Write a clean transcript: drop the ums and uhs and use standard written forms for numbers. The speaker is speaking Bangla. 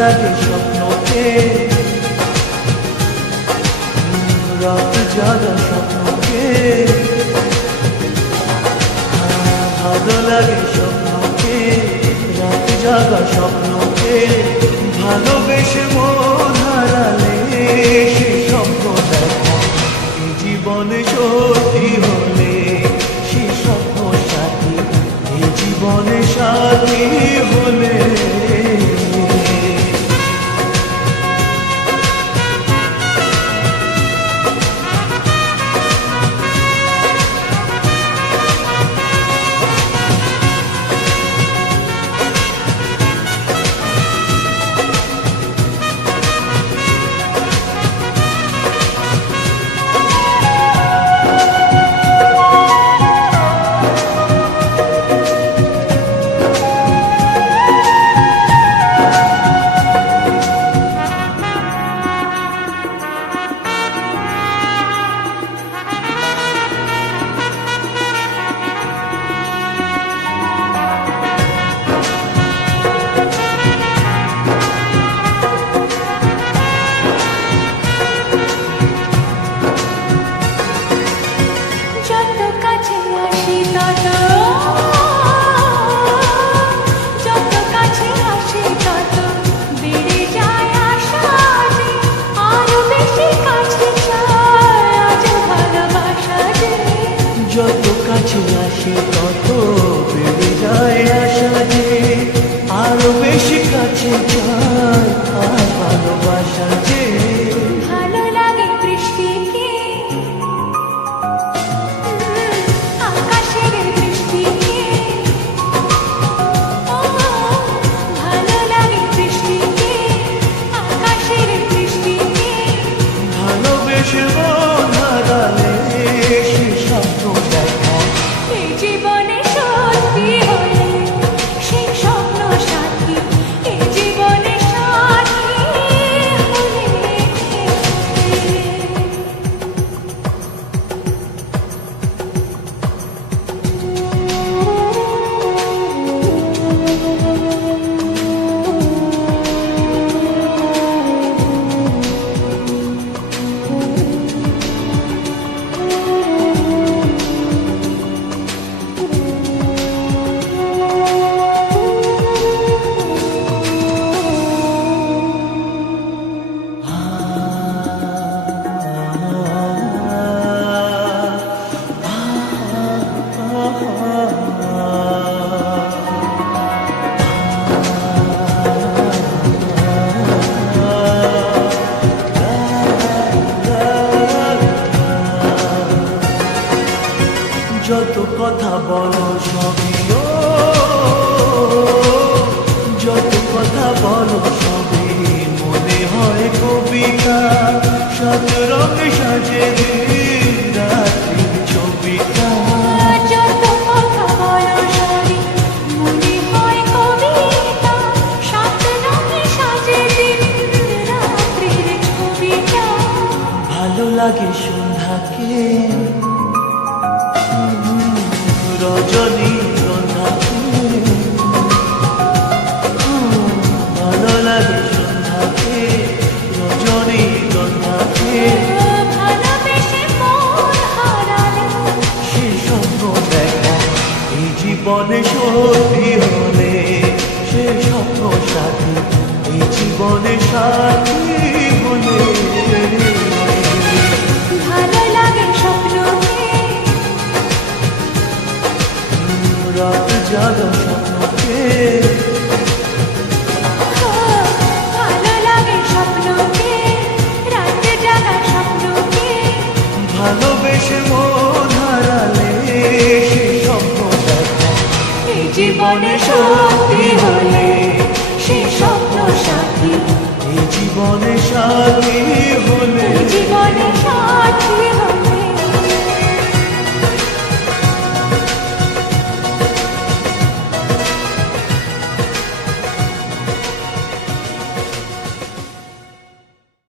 লাগে স্বপ্নকে রাত জাগা স্বপ্নকে ভালো লাগে স্বপ্নকে রাত জাগা স্বপ্নকে ভালোবেসে মন হারালে সে স্বপ্ন দেখা এই জীবনে সত্যি হলে সে স্বপ্ন সাথী এই জীবনে সাথী হলে যত কাছে আসে তত বেড়ে যায় আশা যে আরো বেশি কাছে যায় আর ভালোবাসা যে ভালো লাগে বৃষ্টিকে আকাশের বৃষ্টিকে ভালো লাগে বৃষ্টিকে আকাশের বৃষ্টিকে ভালোবেসে মন হারালে সে স্বপ্ন দেখা এই জীবনে সত্যি হলে সে স্বপ্ন সাথী এই জীবনে সাথী হলে যত কথা বলো সবই যত কথা বলো সবই মনে হয় কবিতা সাত রঙে সাজে রাত্রির ছবিটা যত কথা বলো সবই মনে হয় কবিতা সাত রঙে সাজে দিন রাত্রির ছবিটা ভালো লাগে সন্ধ্যাকে রজনী সাথী হলে ভালো লাগে স্বপ্নকে রাত জাগা স্বপ্নকে ভালো লাগে স্বপ্নকে রাত জাগা স্বপ্নকে ভালোবেসে মন হারালে সে স্বপ্ন দেখা এই জীবনে সত্যি হলে সে স্বপ্ন সাথী এই জীবনে সাথী হলে এই জীবনে সাথী